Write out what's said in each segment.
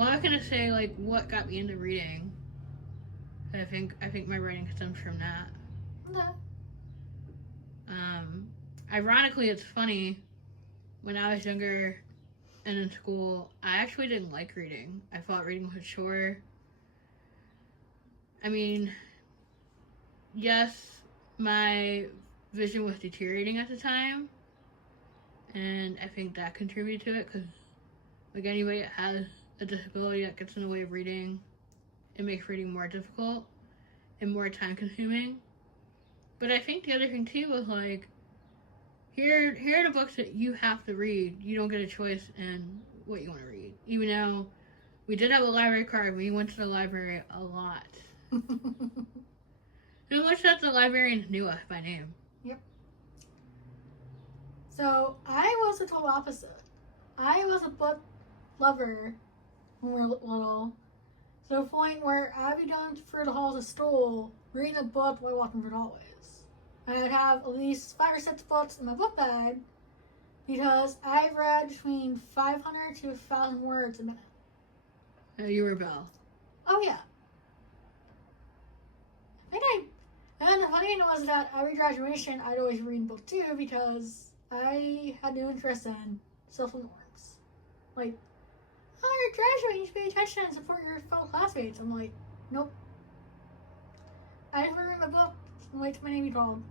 Well, I was gonna say like what got me into reading. I think my writing stems from that. Okay. Ironically, it's funny. When I was younger and in school, I actually didn't like reading. I thought reading was a chore. I mean, yes, my vision was deteriorating at the time, and I think that contributed to it because, like anybody that has a disability that gets in the way of reading, it makes reading more difficult and more time consuming. But I think the other thing too was like, here are the books that you have to read. You don't get a choice in what you want to read. Even though we did have a library card, we went to the library a lot. So much that the librarians knew us by name. Yep. So I was the total opposite. I was a book lover when we were little, to the point where I'd be going through the halls of school reading a book while walking through the hallways. I'd have at least 5 or 6 books in my book bag because I read between 500 to 1,000 words a minute. You were Belle. Oh yeah. And the funny thing was that every graduation I'd always read a book too because I had no interest in social norms. Like, oh, you're graduating, you should pay attention and support your fellow classmates. I'm like, nope. I just want to read my book and wait till my name be called.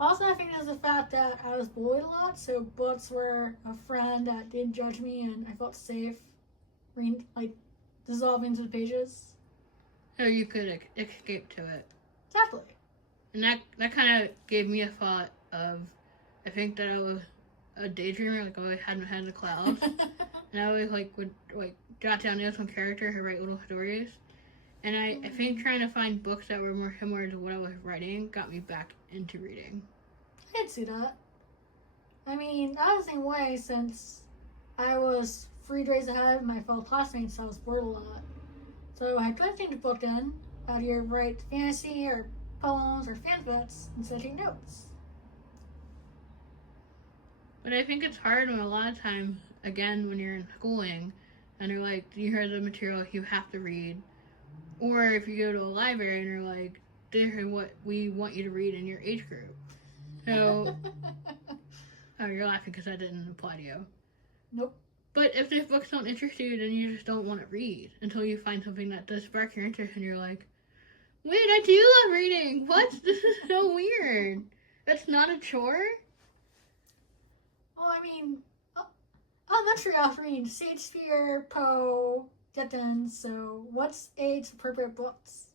Also, I think there's the fact that I was bullied a lot, so books were a friend that didn't judge me and I felt safe reading, like, dissolving into the pages. So you could escape to it. Exactly. And that kind of gave me a thought of, I think that I was a daydreamer, like I always had my head in the clouds. And I always would jot down notes on characters or write little stories. And I think trying to find books that were more similar to what I was writing got me back into reading. I did see that. I mean, I was the same way since I was 3 grades ahead of my fellow classmates, so I was bored a lot. So I tried to think of book in. I'd either write fantasy or poems or fanfics instead of taking notes. But I think it's hard when a lot of times, again, when you're in schooling, and they're like, you hear the material you have to read. Or if you go to a library and they're like, this is what we want you to read in your age group. So, oh, you're laughing because that didn't apply to you. Nope. But if these books don't interest you, then you just don't want to read until you find something that does spark your interest and you're like, wait, I do love reading. What? This is so weird. That's not a chore? Well, I mean, elementary I was reading Shakespeare, Poe, Dickens, so what's age appropriate books?